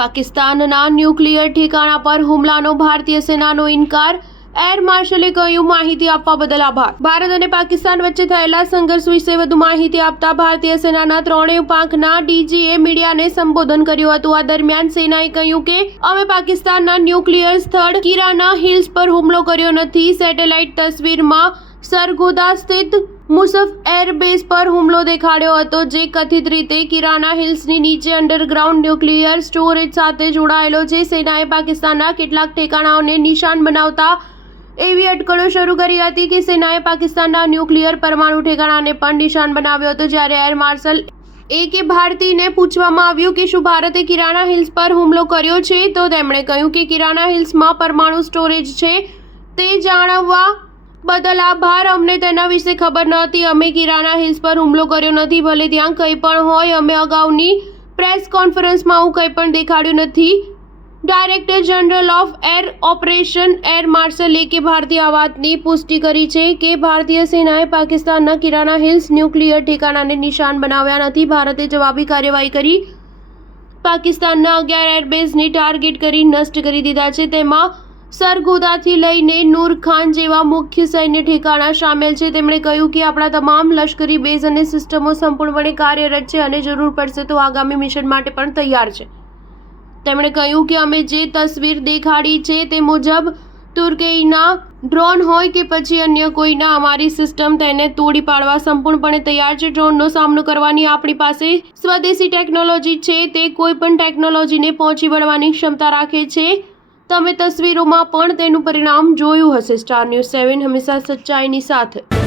પાકિસ્તાનના ન્યુક્લિયર ઠેકાણા પર હુમલાનો ભારતીય સેનાનો ઇનકાર. એર માર્શલે કહ્યું, માહિતી આપવા બદલ આભાર. ભારત અને પાકિસ્તાન વચ્ચે થયેલા સંઘર્ષ વિશે વધુ માહિતી આપતા ભારતીય સેનાના ત્રણેય પાંખના ડીજીએ મીડિયાને સંબોધન કર્યું હતું. આ દરમિયાન સેનાએ કહ્યું કે અમે પાકિસ્તાનના ન્યુક્લિયર સ્થળ કિરાના હિલ્સ પર હુમલો કર્યો નથી. સેટેલાઇટ તસવીરમાં સરગોદા સ્થિત મુસફ એરબેઝ પર હુમલો દેખાડ્યો હતો, જે કથિત રીતે કિરાના હિલ્સની નીચે અંડરગ્રાઉન્ડ ન્યુક્લિયર સ્ટોરેજ સાથે જોડાયેલો છે. સેનાએ પાકિસ્તાનના કેટલાક ઠેકાણાઓને નિશાન બનાવતા એવી અટકળો શરૂ કરી હતી કે સેનાએ પાકિસ્તાનના ન્યુક્લિયર પરમાણુ ઠેકાણાને પણ નિશાન બનાવ્યો હતો. જ્યારે એર માર્શલ A.K. ભારતીને પૂછવામાં આવ્યું કે શું ભારતે કિરાના હિલ્સ પર હુમલો કર્યો છે, તો તેમણે કહ્યું કે કિરાના હિલ્સમાં પરમાણુ સ્ટોરેજ છે. તે જાણવા બદલ આભાર. અમને તેના વિશે ખબર નહોતી. અમે કિરાના હિલ્સ પર હુમલો કર્યો નથી. ભલે ત્યાં કંઈ પણ હોય, અમે અગાઉની પ્રેસ કોન્ફરન્સમાં આવું કંઈ પણ દેખાડ્યું નથી. Director general of air operation air marshal A.K. ભારતીએ આ વાતની પુષ્ટિ કરી છે કે ભારતીય સેનાએ પાકિસ્તાનના કિરાના હિલ્સ ન્યુક્લિયર ઠેકાણાને નિશાન બનાવ્યા નથી. ભારતે જવાબી કાર્યવાહી કરી પાકિસ્તાનના 11 એરબેઝને ટાર્ગેટ કરી નષ્ટ કરી દીધા છે. તેમાં સરગોદાથી લઈને નૂર ખાન જેવા મુખ્ય સૈન્ય ઠેકાણા સામેલ છે. તેમણે કહ્યું કે આપણા તમામ લશ્કરી બેઝ અને સિસ્ટમો સંપૂર્ણપણે કાર્યરત છે અને જરૂર પડશે તો આગામી મિશન માટે પણ તૈયાર છે. તેમણે કહ્યું કે અમે જે તસવીર દેખાડી છે તે મુજબ તુર્કીના ડ્રોન હોય કે પછી અન્ય કોઈના, અમારી સિસ્ટમ તેને તોડી પાડવા સંપૂર્ણપણે તૈયાર છે. ડ્રોનનો સામનો કરવાની આપણી પાસે સ્વદેશી ટેકનોલોજી છે. તે કોઈ પણ ટેકનોલોજીને પહોંચી વળવાની ક્ષમતા રાખે છે. તમે તસવીરોમાં પણ તેનું પરિણામ જોયું હશે. સ્ટાર ન્યૂઝ 7 હંમેશા સચ્ચાઈની સાથે.